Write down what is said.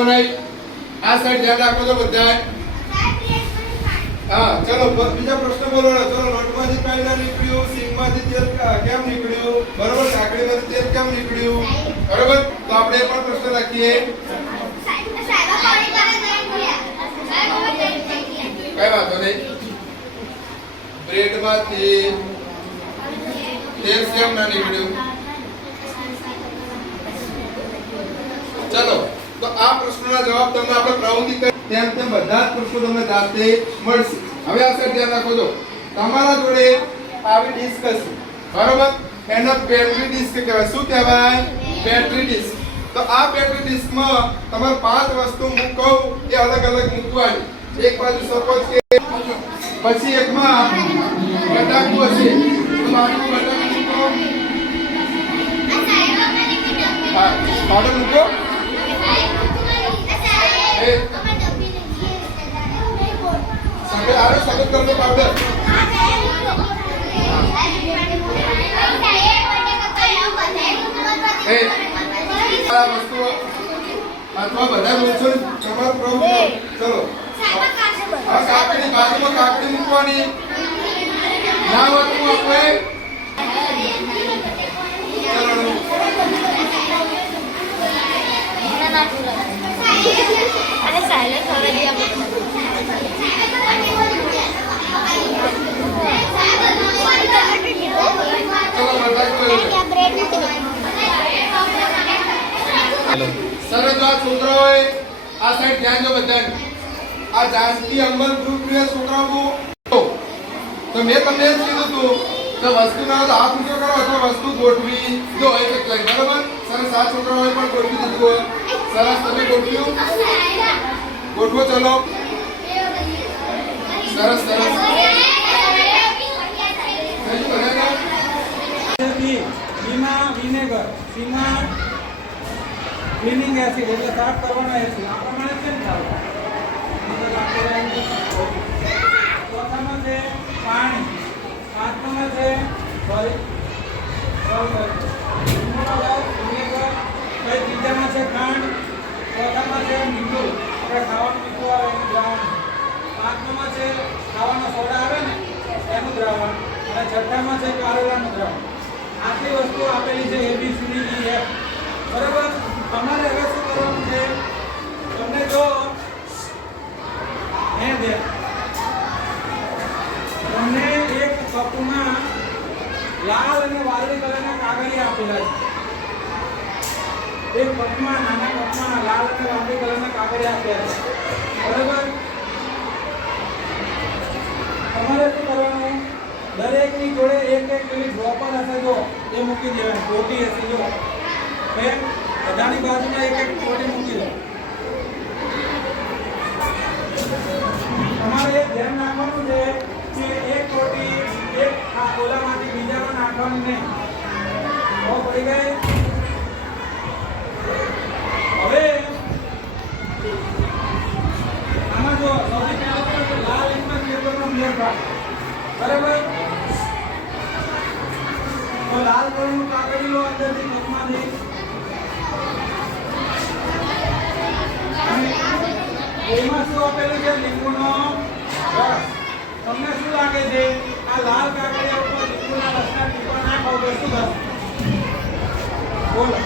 વાંધો નહીં. આ સાઈડ ધ્યાન રાખો તો બધાય. હા ચલો બીજા પ્રશ્ન બોલો. ચલો લોટમાંથી કાયદા નીકળ્યું, સિંગમાંથી તેલ કેમ નીકળ્યું, બરોબર, કાકડીમાંથી તેલ કેમ નીકળ્યું, બરોબર. તો આપણે એ પણ પ્રશ્ન લખીએ. કઈ વાંધો નહીં. બ્રેડમાંથી તેલ કેમ ના નીકળ્યું. ચલો તો આ પ્રશ્નના જવાબ તમને આપણે પ્રવૃત્તિ તેમ તેમ બધા જ પ્રશ્નો તમને જાતે મળશે. હવે આ સાઈડ ધ્યાન રાખો. તમારા જોડે આવી ડિસ્ક હશે, બરોબર, એને બેટરી ડિસ્ક કહેવાય. શું કહેવાય? Battery disc. તો આ બેટરી ડિસ્કમાં તમારે 5 વસ્તુ હું કહું એ અલગ અલગ મૂકવાની. એક બાજુ સપોઝ કે પછી એકમાં બટાકું હશે તો બાજુમાં બટાકું મૂકો. હા પાવડર મૂકો. સફેદ આવે, સફેદ કલરનો પાવડર. આ વસ્તુ અથવા બધા મૂકશો તમારું પ્રભુ. ચલો આ કાકડી બાજુમાં કાકડી મૂકવાની. ના વસ્તુ આપણે અને સાયલેન્ટ હવે દે આપણે. સરસ. આ છોકરાઓએ આ સાઈડ ધ્યાન જો બધાને. આ જાનકી અંબલ ગ્રુપ ના છોકરાઓ તો મેં તમને જ કીધું હતું કે વસ્તુ ના તો હાથ ઊંચો કરો અથવા વસ્તુ ગોઠવી દો એક એક લાઈન, બરાબર. સરસ. આ છોકરાઓએ પણ ગોઠવી દીધું હોય. સરસ. તમે ગોઠવ્યું? ગોઠવો ચલો. સરસ સરસ. વિનેગર, સીમાં ક્લીનિંગ એસિડ એટલે સાફ કરવાનો એસિડ. આ પ્રમાણે કેમ ચાલુ? ચોથામાં છે પાણી, પાંચમામાં છે વિનેગર, ત્રીજામાં છે ખાંડ, ચોથામાં છે મીઠું, આપણે ખાવાનું મીઠું આવે એનું દ્રાવણ, પાંચમામાં છે ખાવાનો સોડા આવે ને એનું દ્રાવણ, અને છઠ્ઠામાં છે કારેલાનું દ્રાવણ. આટલી વસ્તુ આપેલી છે ABCDEF, બરાબર. તમારે હવે શું કરવાનું છે? તમને જો તમને એક કપમાં લાલ અને વાદળી કલરના કાગળિયા આપેલા છે. એક કપમાં, નાના કપમાં લાલ અને વાદળી કલરના કાગળિયા આપેલા છે, બરાબર. તમારે શું કરવાનું? દરેકની જોડે એક એક પેલી ડ્રોપર હશે જો એ મૂકી દેવાની. ટોટી હશે જો બધાની બાજુમાં એક એક ટોટી મૂકી દો. તમારે એક ધ્યાન રાખવાનું છે કે એક ટોટી એક ઓલામાંથી બીજામાં નાખવાની નહીં. બહુ પડી ગઈ. હવે આમાં જો સૌથી પહેલા તો લાલ ઇંકમાં પેપરનો મેળ ભાગ, બરાબર. તો લાલ કલરનું કાગળ લો અંદરથી કપમાંથી. એમાં શું આપેલું છે? લીંબુનો રસ. તમને શું લાગે છે આ લાલ કાગળિયા ઉપર લીંબુના રસના ટીપા નાખો તો શું થશે? બોલો.